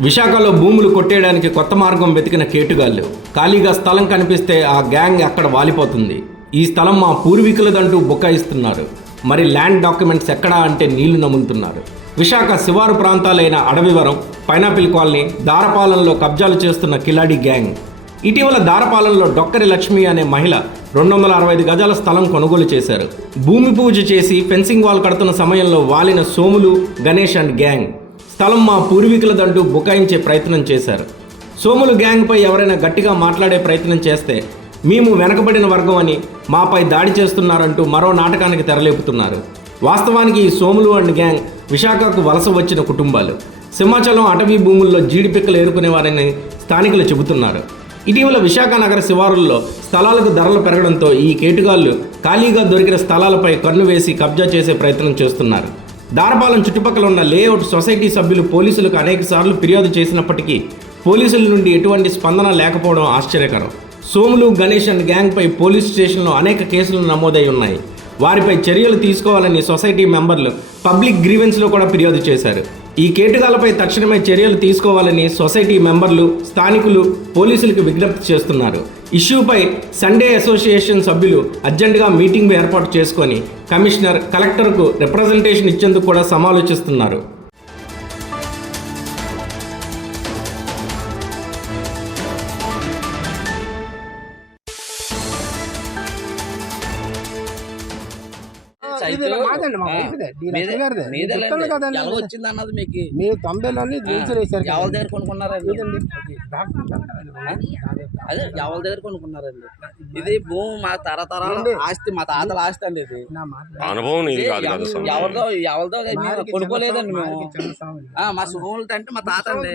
విశాఖలో భూములు కొట్టేయడానికి కొత్త మార్గం వెతికిన కేటుగాళ్ళు. ఖాళీగా స్థలం కనిపిస్తే ఆ గ్యాంగ్ అక్కడ వాలిపోతుంది. ఈ స్థలం మా పూర్వీకులదంటూ బుకాయిస్తున్నారు మరి ల్యాండ్ డాక్యుమెంట్స్ ఎక్కడా అంటే నీళ్ళు నములుతున్నారు. విశాఖ శివారు ప్రాంతాలైన అడవివరం పైనాపిల్ కాలనీ దారపాలెంలో కబ్జాలు చేస్తున్న కిలాడి గ్యాంగ్. ఇటీవల దారపాలెంలో డొక్కరి లక్ష్మి అనే మహిళ రెండు వందల అరవై ఐదు గజాల స్థలం కొనుగోలు చేశారు. భూమి పూజ చేసి ఫెన్సింగ్ వాల్ కడుతున్న సమయంలో వాలిన సోములు గణేష్ అండ్ గ్యాంగ్. స్థలం మా పూర్వీకులదంటూ బుకాయించే ప్రయత్నం చేశారు. సోములు గ్యాంగ్పై ఎవరైనా గట్టిగా మాట్లాడే ప్రయత్నం చేస్తే మేము వెనకబడిన వర్గం అని మాపై దాడి చేస్తున్నారంటూ మరో నాటకానికి తెరలేపుతున్నారు. వాస్తవానికి ఈ సోములు అండ్ గ్యాంగ్ విశాఖకు వలస వచ్చిన కుటుంబాలు. సింహాచలం అటవీ భూముల్లో జీడిపిక్కలు ఏరుకునేవారని స్థానికులు చెబుతున్నారు. ఇటీవల విశాఖ నగర శివారుల్లో స్థలాలకు ధరలు పెరగడంతో ఈ కేటుగాళ్ళు ఖాళీగా దొరికిన స్థలాలపై కన్ను వేసి కబ్జా చేసే ప్రయత్నం చేస్తున్నారు. దారపాలెం చుట్టుపక్కల ఉన్న లేఅవుట్ సొసైటీ సభ్యులు పోలీసులకు అనేక సార్లు ఫిర్యాదు చేసినప్పటికీ పోలీసుల నుండి ఎటువంటి స్పందన లేకపోవడం ఆశ్చర్యకరం. సోములు గణేష్ అండ్ గ్యాంగ్పై పోలీస్ స్టేషన్లో అనేక కేసులు నమోదై ఉన్నాయి. వారిపై చర్యలు తీసుకోవాలని సొసైటీ మెంబర్లు పబ్లిక్ గ్రీవెన్స్లో కూడా ఫిర్యాదు చేశారు. ఈ కేటుగాలపై తక్షణమే చర్యలు తీసుకోవాలని సొసైటీ మెంబర్లు స్థానికులు పోలీసులకు విజ్ఞప్తి చేస్తున్నారు. ఇష్యూపై సండే అసోసియేషన్ సభ్యులు అర్జెంటుగా మీటింగ్ ఏర్పాటు చేసుకొని కమిషనర్ కలెక్టర్కు రిప్రజెంటేషన్ ఇచ్చేందుకు కూడా సమాలోచిస్తున్నారు. వచ్చింది అన్నది మీకు? మీరు తొంభైలోని చేశారు ఎవరి దగ్గర కొనుక్కున్నారండి. అదే ఎవరి దగ్గర కొనుక్కున్నారండి? ఇది భూమి మా తరతరాల ఆస్తి మా తాతల ఆస్తి అండి ఇది. అనుభవం ఎవరిదో ఎవరిదో కొనుక్కోలేదండి మేము. మా సుభములతో అంటే మా తాత అండి.